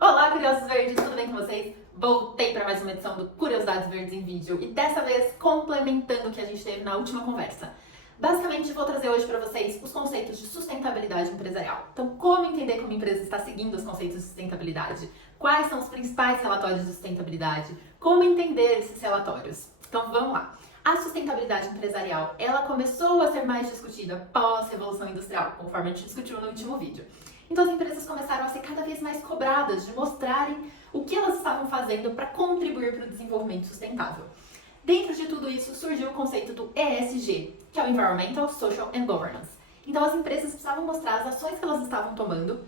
Olá, curiosos verdes, tudo bem com vocês? Voltei para mais uma edição do Curiosidades Verdes em Vídeo e dessa vez complementando o que a gente teve na última conversa. Basicamente, vou trazer hoje para vocês os conceitos de sustentabilidade empresarial. Então, como entender como a empresa está seguindo os conceitos de sustentabilidade? Quais são os principais relatórios de sustentabilidade? Como entender esses relatórios? Então, vamos lá. A sustentabilidade empresarial, ela começou a ser mais discutida pós-revolução industrial, conforme a gente discutiu no último vídeo. Então as empresas começaram a ser cada vez mais cobradas de mostrarem o que elas estavam fazendo para contribuir para o desenvolvimento sustentável. Dentro de tudo isso surgiu o conceito do ESG, que é o Environmental, Social and Governance. Então as empresas precisavam mostrar as ações que elas estavam tomando,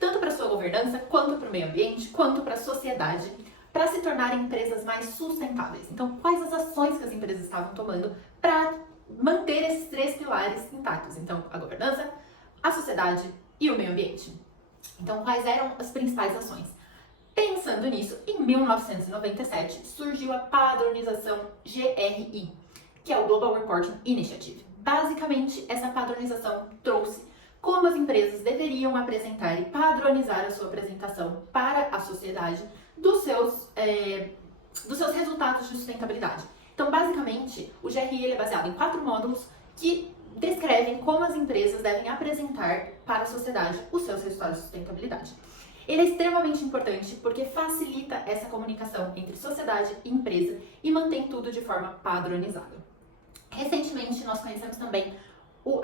tanto para a sua governança, quanto para o meio ambiente, quanto para a sociedade, para se tornarem empresas mais sustentáveis. Então quais as ações que as empresas estavam tomando para manter esses três pilares intactos? Então a governança, a sociedade e o meio ambiente. Então, quais eram as principais ações? Pensando nisso, em 1997 surgiu a padronização GRI, que é o Global Reporting Initiative. Basicamente, essa padronização trouxe como as empresas deveriam apresentar e padronizar a sua apresentação para a sociedade dos seus resultados de sustentabilidade. Então, basicamente, o GRI é baseado em 4 módulos que descrevem como as empresas devem apresentar para a sociedade os seus resultados de sustentabilidade. Ele é extremamente importante porque facilita essa comunicação entre sociedade e empresa e mantém tudo de forma padronizada. Recentemente, nós conhecemos também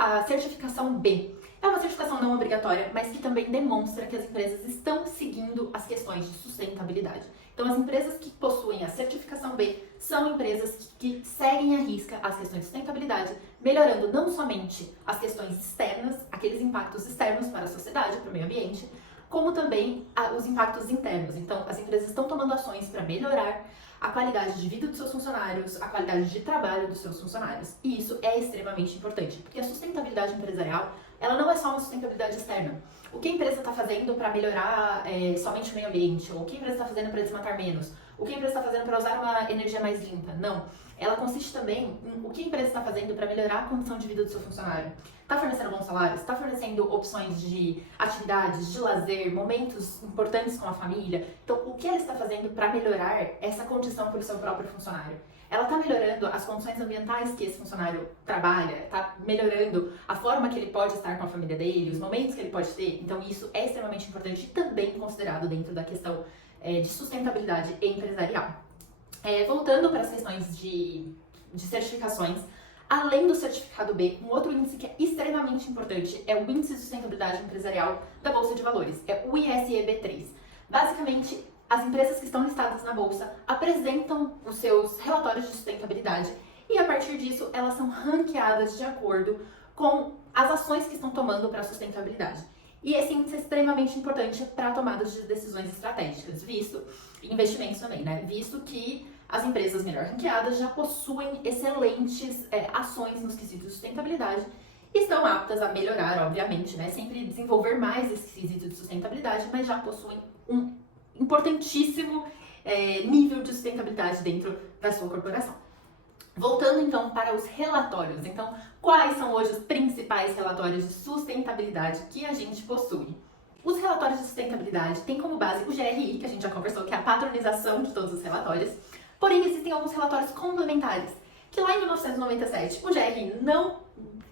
a certificação B. É uma certificação não obrigatória, mas que também demonstra que as empresas estão seguindo as questões de sustentabilidade. Então, as empresas que possuem a certificação B são empresas que seguem à risca as questões de sustentabilidade, melhorando não somente as questões externas, aqueles impactos externos para a sociedade, para o meio ambiente, como também os impactos internos. Então, as empresas estão tomando ações para melhorar a qualidade de vida dos seus funcionários, a qualidade de trabalho dos seus funcionários. E isso é extremamente importante, porque a sustentabilidade empresarial, ela não é só uma sustentabilidade externa. O que a empresa está fazendo para melhorar somente o meio ambiente? Ou o que a empresa está fazendo para desmatar menos? O que a empresa está fazendo para usar uma energia mais limpa? Não. Ela consiste também em o que a empresa está fazendo para melhorar a condição de vida do seu funcionário. Está fornecendo bons salários? Está fornecendo opções de atividades, de lazer, momentos importantes com a família? Então, o que ela está fazendo para melhorar essa condição para o seu próprio funcionário? Ela está melhorando as condições ambientais que esse funcionário trabalha, está melhorando a forma que ele pode estar com a família dele, os momentos que ele pode ter. Então, isso é extremamente importante e também considerado dentro da questão de sustentabilidade empresarial. Voltando para as questões de certificações, além do certificado B, um outro índice que é extremamente importante é o Índice de Sustentabilidade Empresarial da Bolsa de Valores, é o ISEB3. Basicamente, as empresas que estão listadas na Bolsa apresentam os seus relatórios de sustentabilidade e, a partir disso, elas são ranqueadas de acordo com as ações que estão tomando para a sustentabilidade. E esse índice é extremamente importante para tomadas de decisões estratégicas, investimentos também, né? Visto que as empresas melhor ranqueadas já possuem excelentes ações nos quesitos de sustentabilidade e estão aptas a melhorar, obviamente, né? Sempre desenvolver mais esse quesito de sustentabilidade, mas já possuem um importantíssimo nível de sustentabilidade dentro da sua corporação. Voltando então para os relatórios. Então, quais são hoje os principais relatórios de sustentabilidade que a gente possui? Os relatórios de sustentabilidade têm como base o GRI, que a gente já conversou, que é a padronização de todos os relatórios. Porém, existem alguns relatórios complementares, que lá em 1997 o GRI não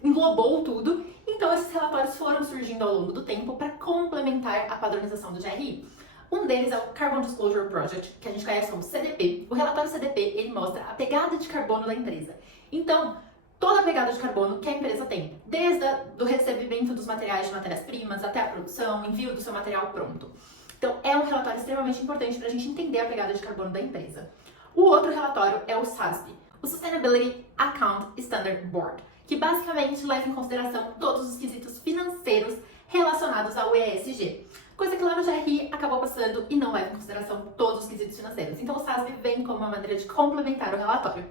englobou tudo, então esses relatórios foram surgindo ao longo do tempo para complementar a padronização do GRI. Um deles é o Carbon Disclosure Project, que a gente conhece como CDP. O relatório CDP, ele mostra a pegada de carbono da empresa. Então, toda a pegada de carbono que a empresa tem, desde o recebimento dos materiais de matérias-primas até a produção, envio do seu material pronto. Então, é um relatório extremamente importante para a gente entender a pegada de carbono da empresa. O outro relatório é o SASB, o Sustainability Account Standard Board, que basicamente leva em consideração todos os quesitos financeiros relacionados ao ESG. Coisa que lá no GRI acabou passando e não leva em consideração todos os quesitos financeiros. Então o SASB vem como uma maneira de complementar o relatório.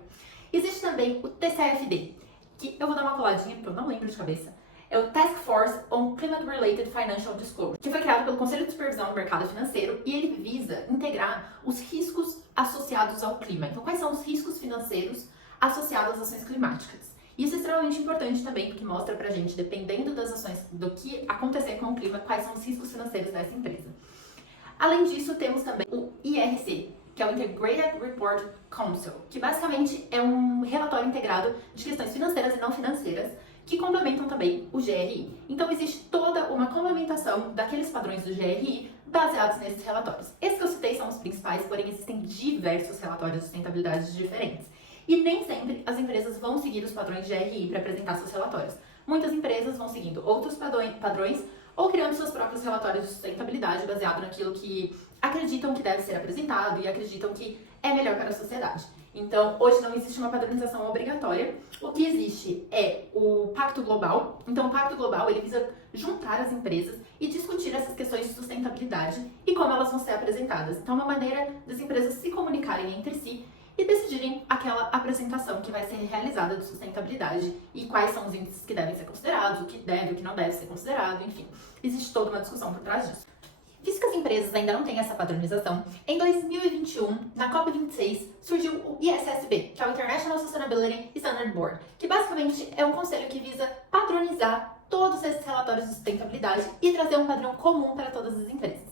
Existe também o TCFD, que eu vou dar uma coladinha porque eu não lembro de cabeça. É o Task Force on Climate Related Financial Disclosure, que foi criado pelo Conselho de Supervisão do Mercado Financeiro e ele visa integrar os riscos associados ao clima. Então, quais são os riscos financeiros associados às ações climáticas? Isso é extremamente importante também, porque mostra pra gente, dependendo das ações, do que acontecer com o clima, quais são os riscos financeiros dessa empresa. Além disso, temos também o IRC, que é o Integrated Report Council, que basicamente é um relatório integrado de questões financeiras e não financeiras, que complementam também o GRI. Então existe toda uma complementação daqueles padrões do GRI baseados nesses relatórios. Esses que eu citei são os principais, porém existem diversos relatórios de sustentabilidade diferentes. E nem sempre as empresas vão seguir os padrões GRI para apresentar seus relatórios. Muitas empresas vão seguindo outros padrões ou criando seus próprios relatórios de sustentabilidade baseado naquilo que acreditam que deve ser apresentado e acreditam que é melhor para a sociedade. Então, hoje não existe uma padronização obrigatória. O que existe é o Pacto Global. Então, o Pacto Global ele visa juntar as empresas e discutir essas questões de sustentabilidade e como elas vão ser apresentadas. Então, é uma maneira das empresas se comunicarem entre si e decidirem aquela apresentação que vai ser realizada de sustentabilidade e quais são os índices que devem ser considerados, o que deve, o que não deve ser considerado, enfim. Existe toda uma discussão por trás disso. Visto que as empresas ainda não têm essa padronização, em 2021, na COP26, surgiu o ISSB, que é o International Sustainability Standard Board, que basicamente é um conselho que visa padronizar todos esses relatórios de sustentabilidade e trazer um padrão comum para todas as empresas.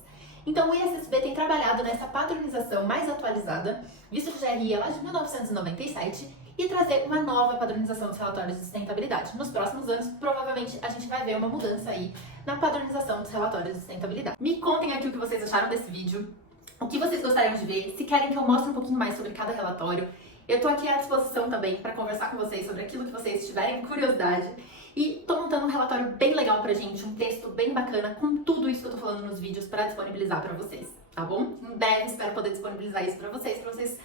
Então, o ISSB tem trabalhado nessa padronização mais atualizada, visto que já é lá de 1997, e trazer uma nova padronização dos relatórios de sustentabilidade. Nos próximos anos, provavelmente, a gente vai ver uma mudança aí na padronização dos relatórios de sustentabilidade. Me contem aqui o que vocês acharam desse vídeo, o que vocês gostariam de ver, se querem que eu mostre um pouquinho mais sobre cada relatório. Eu tô aqui à disposição também para conversar com vocês sobre aquilo que vocês tiverem curiosidade. E tô montando um relatório bem legal pra gente, um texto bem bacana com tudo isso que eu tô falando nos vídeos para disponibilizar pra vocês, tá bom? Em breve espero poder disponibilizar isso pra vocês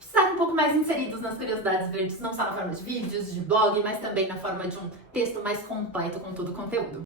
estarem um pouco mais inseridos nas curiosidades verdes, não só na forma de vídeos, de blog, mas também na forma de um texto mais completo com todo o conteúdo.